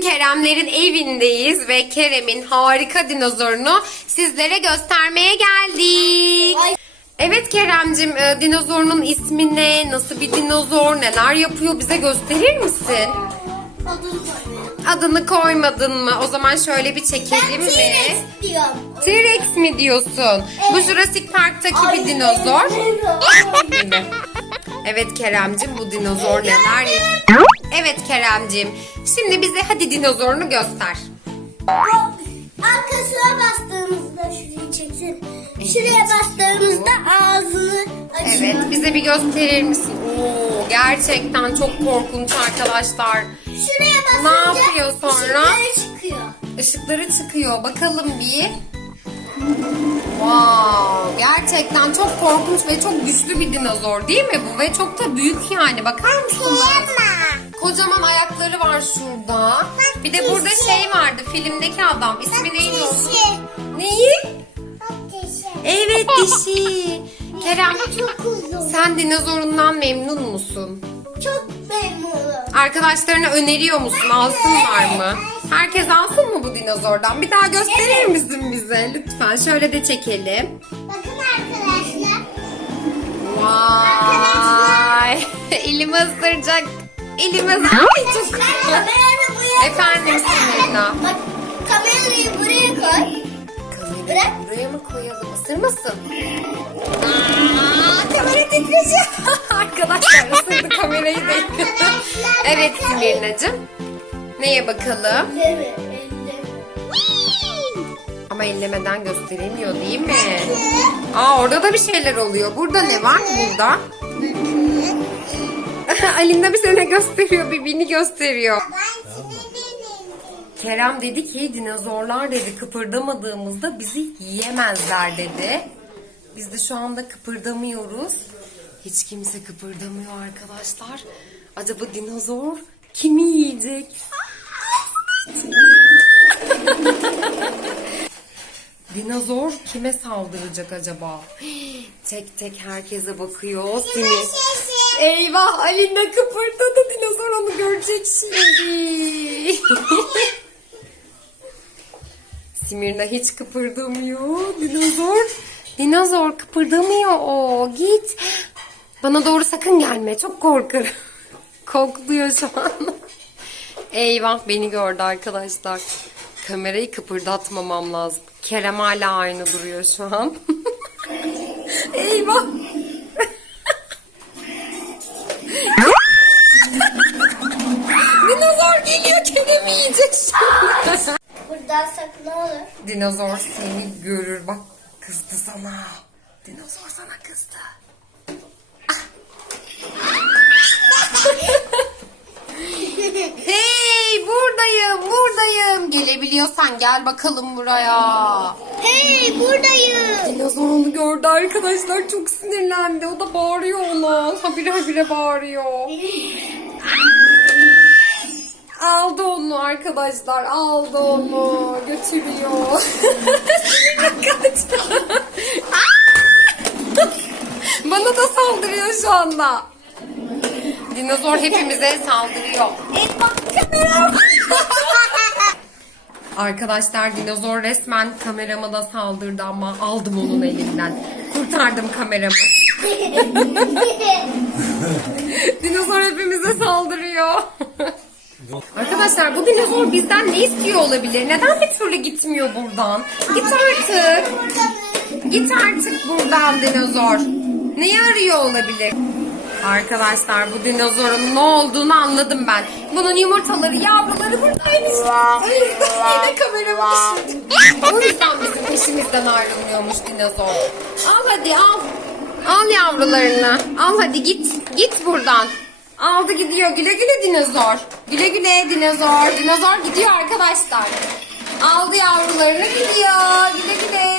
Keremlerin evindeyiz ve Kerem'in harika dinozorunu sizlere göstermeye geldik. Ay. Evet Keremcim, e, dinozorunun ismi ne? Nasıl bir dinozor? Neler yapıyor? Bize gösterir misin? Adını koymadın mı? O zaman şöyle bir Ben çekelim mi? T-Rex diyorum. T-Rex mi diyorsun? Bu Jurassic Park'taki bir dinozor. Evet Keremcim bu dinozor neler? Evet Keremcim. Şimdi bize hadi dinozorunu göster. Arkasına bastığımızda şurayı çeksin. Şuraya bastığımızda ağzını açıyor. Evet bize bir gösterir misin? Oo, gerçekten çok korkunç arkadaşlar. Şuraya basınca Ne yapıyor sonra? ışıkları çıkıyor. Işıkları çıkıyor. Bakalım bir. Wow, gerçekten çok korkunç ve çok güçlü bir dinozor değil mi bu? Ve çok da büyük yani. Bakar mısınız? Kocaman ayakları var şurada. Bir de burada şey vardı filmdeki adam. İsmi neydi onun? Neyi? Bak dişi. Evet dişi. Kerem Çok uzun. sen dinozorundan memnun musun? Çok memnunum. Arkadaşlarına öneriyor musun? Alsınlar mı? Herkes alsın mı bu dinozordan? Bir daha gösterir misin bize? Lütfen şöyle de çekelim. Bakın arkadaşlar. Vay! Elimi ısıracak. Elimi Ay çok Efendim Simirna. Bak kamerayı buraya koy. Kamerayı Bırak. buraya mı koyalım? Isırmasın. Aa, kamera titreyecek. Arkadaşlar ısırdı kamerayı da. evet Simirnacığım. Neye bakalım? Elleme, elleme. Ama ellemeden gösteremiyor değil mi? Aa orada da bir şeyler oluyor. Burada ne var burada? Alinda bir sene gösteriyor, bir bini gösteriyor. Kerem dedi ki dinozorlar dedi kıpırdamadığımızda bizi yiyemezler dedi. Biz de şu anda kıpırdamıyoruz. Hiç kimse kıpırdamıyor arkadaşlar. Acaba dinozor kimi yiyecek? Dinozor kime saldıracak acaba? Tek tek herkese bakıyor. Simir. Eyvah Alinda kıpırdadı. Dinozor onu görecek şimdi. Simirna hiç kıpırdamıyor. Dinozor. Dinozor kıpırdamıyor o. Git. Bana doğru sakın gelme. Çok korkarım. Kokluyor şu an. Eyvah beni gördü arkadaşlar. Kamerayı kıpırdatmamam lazım. Kerem hala aynı duruyor şu an. Eyvah. Dinozor geliyor Kerem'i yiyecek şimdi. Buradan sakın olur. Dinozor seni görür bak kızdı sana. Dinozor sana kızdı. hey buradayım buradayım. Gelebiliyorsan gel bakalım buraya. Hey buradayım. Dinozor onu gördü arkadaşlar çok sinirlendi. O da bağırıyor ona. Habire habire bağırıyor. Aldı onu arkadaşlar. Aldı onu. Götürüyor. Kaç. Bana da saldırıyor şu anda. Dinozor hepimize saldırıyor. Eyvah kamera. Arkadaşlar dinozor resmen kamerama da saldırdı ama aldım onun elinden. Kurtardım kameramı. dinozor hepimize saldırıyor. Arkadaşlar bu dinozor bizden ne istiyor olabilir? Neden bir türlü gitmiyor buradan? Git artık. Git artık buradan dinozor. Neyi arıyor olabilir? Arkadaşlar bu dinozorun ne olduğunu anladım ben. Bunun yumurtaları, yavruları buradaymış. Yine kameramı düşürdüm. O yüzden bizim peşimizden ayrılmıyormuş dinozor. Al hadi al. Al yavrularını. Al hadi git. Git buradan. Aldı gidiyor. Güle güle dinozor. Güle güle dinozor. Dinozor gidiyor arkadaşlar. Aldı yavrularını gidiyor. Güle güle.